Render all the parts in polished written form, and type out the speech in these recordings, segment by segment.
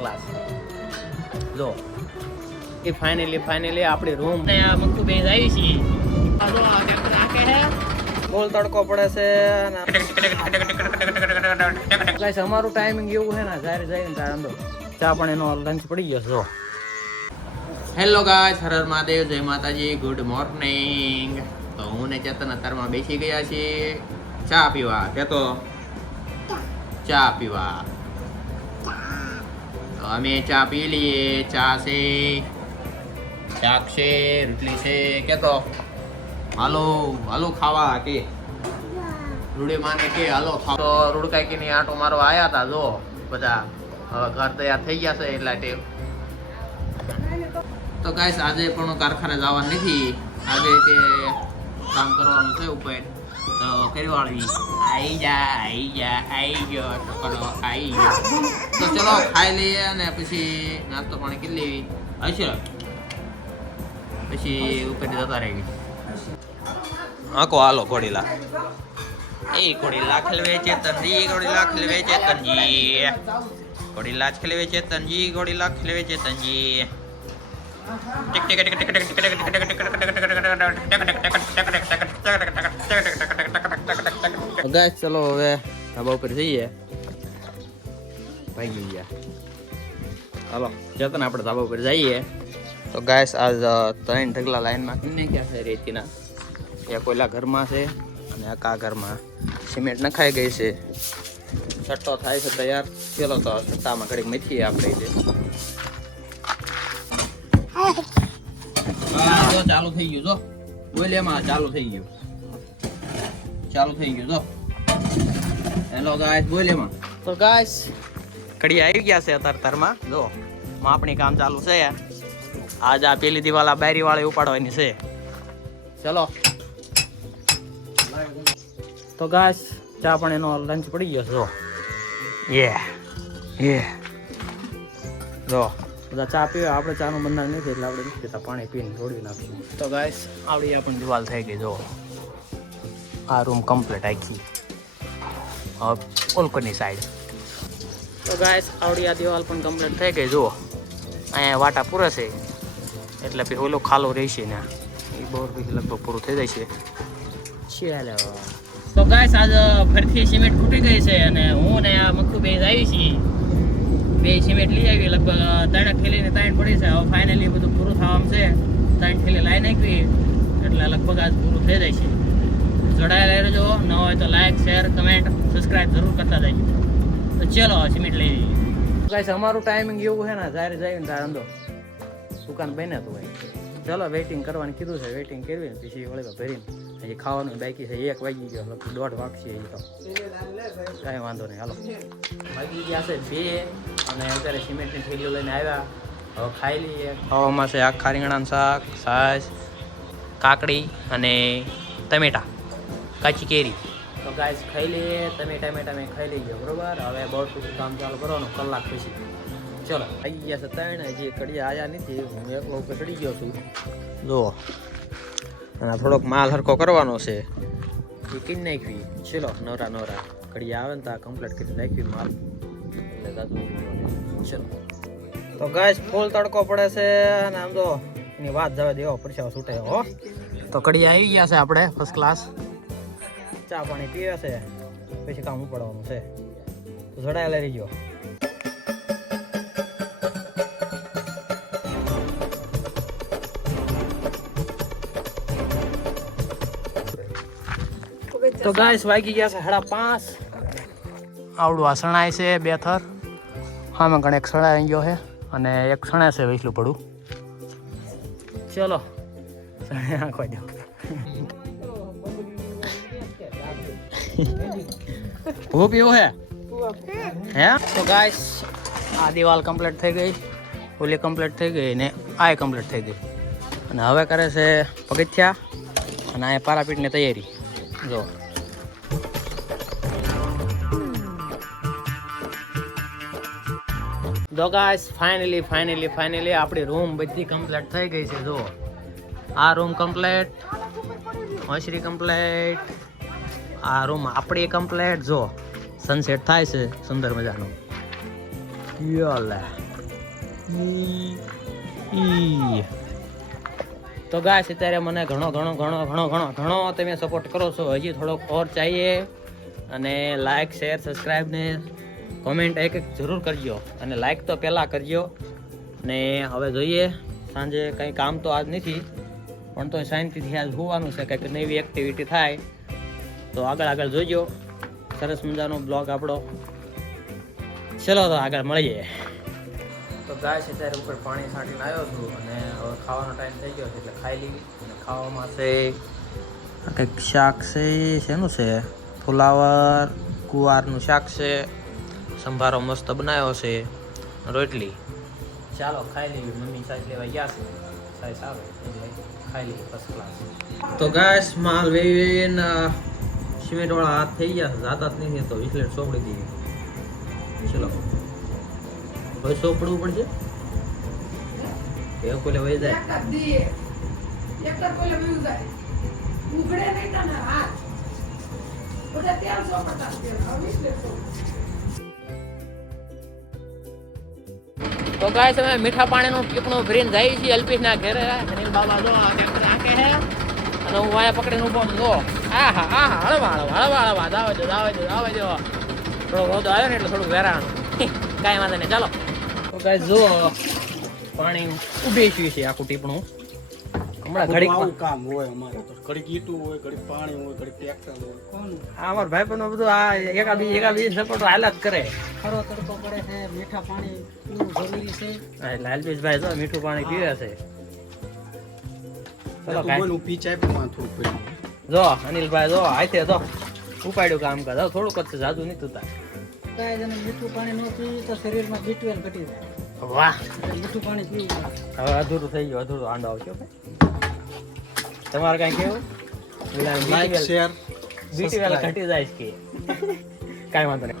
Class. જો એ finally આપણી room ને મક્કુ બેન આવી છે. આ જો આ કેમ રાખે હે બોલ તડકો પડે છે ને ગાઈસ અમારું ટાઈમિંગ એવું છે ને જ્યારે જઈને ત્યારે અંદર ચા પણ એનો લંચ પડી ગયો જો. હેલો ગાઈસ, હર હર મહાદેવ, જય માતાજી, ગુડ મોર્નિંગ. તો હું ને ચેતન અત્યારમાં બેસી ગયા છીએ ચા પીવા. કેતો ચા પીવા. તો અમે ચા પી લઈએ. ચા છે, શાક છે, રોટલી છે. કેતો હાલો હાલો ખાવા કે રૂડે માને કે હાલો ખાવા. તો રૂડકાકી ની આંટો મારો આયા હતા જો બધા. હવે ઘર તૈયાર થઈ ગયા છે એટલા ટેવ. તો ગાઈસ આજે પણ કારખાને જવાનું નથી. આજે તે કામ કરવાનું છે ઉપર. તો કરીવાળવી આવી ગયો ટકડો આવી ગયો. તો ચલો ખાઈ લઈએ અને પછી નાસ્તો પાણી કરી લેવી હશે. પછી ઉપર જતા રહી આંકો હાલો ઘોડીલા. એ ઘોડીલા ખેલવે ચેતનજી, ઘોડીલા ખેલવે ચેતનજી, ઘોડીલા ખેલવે ચેતનજી, ઘોડીલા ખેલવે ચેતનજી. ગાઈસ ચલો હવે ધાબા ઉપર જઈએ. ભાગી ગયા. હાલો ચેતન આપણે ધાબા ઉપર જઈએ. તો ગાઈસ આજ 3 ઢગલા લાઈનમાં કિન્ને ક્યાં છે રેતીના. એક ઓલા ઘરમાં છે અને આ ઘરમાં સિમેન્ટ નખાઈ ગઈ છે. છટ્ટો થાય છે તૈયાર. ચલો તો છટ્ટામાં ઘડીક મેથીએ આપણે છે. ચાલુ થઈ ગયું જો બોલેમાં ચાલુ થઈ ગયું જો. હેલો ગાઈસ બોલેમાં. તો ગાઈસ કડી આવી ગયા છે અત્યારમાં જો માપણી કામ ચાલુ છે. આજ આ પેલી દિવાલ બારી વાળે ઉપાડવાની છે. ચલો તો ગાઈસ ચા પણ એનો લંચ પડી ગયો જો. જો બધા ચા પીવે. આપણે ચાનું બંધારણ નથી એટલે આપણે નથી પીતા. પાણી પીને ઢોળી નાખીશું. તો ગાઈસ આવડી આપણી દિવાલ થઈ ગઈ જો. આ રૂમ કમ્પ્લીટ આખી ઓલકોની સાઈડ. તો ગાઈસ આવડી આ દિવાલ પણ કમ્પ્લીટ થઈ ગઈ જો. અહીંયા વાટા પૂરે છે એટલે પછી ઓલો ખાલો રહેશે ને એ બોર પછી લગભગ પૂરું થઈ જાય છે. ચાલો તો ગાઈસ આજ ફરીથી સિમેન્ટ ખૂટી ગઈ છે અને હું ને આ મક્કુ બે આવી છીએ. બે સિમેન્ટ લઈ આવી. લગભગ 3 થેલીને 3 પડી છે. હવે ફાઇનલી બધું પૂરું થવાનું છે. 3 થેલી લાઈ નાખવી એટલે લગભગ આજ પૂરું થઈ જાય છે. જોડાયેલા રહેજો. ન હોય તો લાઈક, શેર, કમેન્ટ, સબસ્ક્રાઇબ જરૂર કરતા જજો. તો ચલો સિમેન્ટ લઈ લઈએ. ગાઈસ અમારું ટાઈમિંગ એવું છે ને જ્યારે જઈને ત્યારે અંદર દુકાન બને તો હોય. ચલો વેઇટિંગ કરવાનું કીધું છે. વેઇટિંગ કરવી ને પછી વળે ભરીને હજી ખાવાનું બાકી છે. 1 વાગી ગયો લગભગ 1:30 વાગશે. એ તો કાંઈ વાંધો નહીં. હાલો વાગી ગયા છે 2 અને અત્યારે સિમેન્ટની થેલીઓ લઈને આવ્યા. હવે ખાઈ લઈએ. ખાવામાં છે આખા રીંગણાનું શાક, છાશ, કાકડી અને ટમેટા, કાચી કેરી. તો ગાઈસ ખાઈ લઈએ. ટમેટા મેં ખાઈ લઈએ બરોબર. હવે બોર્ડ સુધી કામ ચાલુ કરવાનું કલાક પછી. ચલો આવી ગયા છે 3. હજી કડિયા આવ્યા નથી. હું એકલો ઉપર ચડી ગયો છું જુઓ. અને થોડોક માલ હરખો કરવાનો છે એ કરી નાખવી. ચલો નવરા કડિયા આવે ને તો કમ્પ્લીટ કરી નાખવી માલ એટલે દાદુ. ચલો તો ગાઈસ ફૂલ તડકો પડે છે અને આમ તો એની વાત જવા દેવો પડશે છૂટે હો. તો કડિયા આવી ગયા છે આપણે ફર્સ્ટ ક્લાસ. ચા પાણી પીવે છે પછી કામ ઉપાડવાનું છે. તો જોડાયેલા રહી ગયો. તો ગાઈસ વાગી ગયા છે 5:30. આવડું આ સણાય છે 2 થર. આમાં ઘણે એક સણાઈ ગયો છે અને એક સણા છે વૈસલું પડું. ચલો સણે આંખો દો. હું પીવો હે તો ગાઈસ આ દિવાલ કમ્પ્લીટ થઈ ગઈ. ઓલી કમ્પ્લીટ થઈ ગઈ ને આ કમ્પ્લીટ થઈ ગઈ. અને હવે કરે છે પગથિયા અને આ પારાપીટની તૈયારી જો. તો ગાઈસ ફાઇનલી આપણી રૂમ બધી કમ્પ્લીટ થઈ ગઈ છે જો. આ રૂમ કમ્પ્લીટ, મશરી કમ્પ્લીટ, આ રૂમ આપણી કમ્પ્લીટ જો. સનસેટ થાય છે સુંદર મજાનો. યાલે તો ગાઈસ અત્યારે મને ઘણો તમે સપોર્ટ કરો છો. હજી થોડોક ઓર ચાહીએ અને લાઈક શેર સબસ્ક્રાઈબ ને કોમેન્ટ એક જરૂર કરજો. અને લાઈક તો પહેલાં કરજો. ને હવે જોઈએ સાંજે કંઈ કામ તો આજ નથી પણ તો શાંતિથી આજ હોવાનું છે. કંઈક નવી એક્ટિવિટી થાય તો આગળ જોઈજો. સરસ મજાનો બ્લોગ આપણો. ચલો તો આગળ મળીએ. તો ગાય છે ત્યારે ઉપર પાણી છાંટીને આવ્યો છું અને હવે ખાવાનો ટાઈમ થઈ ગયો છે એટલે ખાઈ લીધી. અને ખાવામાં છે કંઈક શાક છે. શેનું છે? ફુલાવર ગુવારનું શાક છે. સંભારો મસ્ત બનાવ્યો છે. રોટલી. ચાલો ખાઈ લેવી. મમ્મી સાઈઝ લેવા ગયા છે. સાઈઝ આવે એટલે ખાઈ લેવી ફર્સ્ટ ક્લાસ. તો ગાય માલ વેવીને સિમેન્ટ વાળા હાથ થઈ ગયા. જાતા જ નહીં તો વિસલેટ સોંપડી દીધી. ચલો હવે સોંપડવું પડશે. એવું કોઈ વહી જાય. તો ગાય તમે મીઠા પાણીનું ટીપણું ભરીને જાય છે અલ્પેશ ના ઘરે. બાબા જો આંખે હે અને હું વાયા પકડીને ઉભો જો. હળવા જાવે દો થોડો રોદો આવ્યો ને એટલે થોડું વેરાણું. કાંઈ વાંધો નહીં ચાલો. તો ગાય જો પાણી ઉભેચ્યું છે આખું ટીપણું. હમણાં ઘડીક કામ હોય અમારે તો ઘડીક ઈટું હોય ઘડીક પાણી હોય ઘડીક ટ્રેક્ટર હોય. અમાર ભાઈ પણ બધું આ એકાબીજી સપોર્ટ હાલત કરે. ખરો તડકો પડે છે મીઠા પાણી પીવું જરૂરી છે. લાલપીશભાઈ જો મીઠું પાણી પીવે છે. ચલો બોલું પીચાય પણ માથું પડ્યું. જો અનિલભાઈ જો હાથે જો ઉપાડ્યું કામ કર. થોડુંક જ જાદુ નહીં તું કાંઈ જને મીઠું પાણી ન પીવું તો શરીરમાં B12 ઘટી જાય. વાહ મીઠું પાણી પીવું. હવે અધૂરું થઈ ગયું. અધૂરું આંડો આવશે. તમારે કઈ કેવું? લાઈક શેર B12 ઘટી જાય છે કે કાંઈ વાંધો નહીં.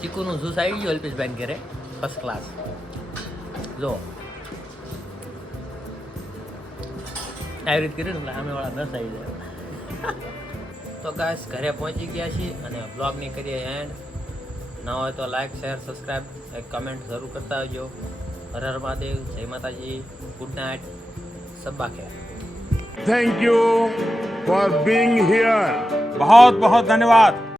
ચીકુનું જ્યુસ આવી ગયું અલ્પેશભાઈ ઘરે ફર્સ્ટ ક્લાસ. જો આવી રીતે કર્યું ને સામે વાળા દસ આવી જાય. તો ગાઈસ ઘરે પહોંચી ગયા છીએ અને બ્લોગની કરીએ એન્ડ. ના હોય તો લાઈક શેર સબસ્ક્રાઈબ એક કમેન્ટ જરૂર કરતા આવજો. હર હર મહાદેવ. જય માતાજી. Good night. સબ્બા ખેર. Thank you for being here. बहुत बहुत धन्यवाद.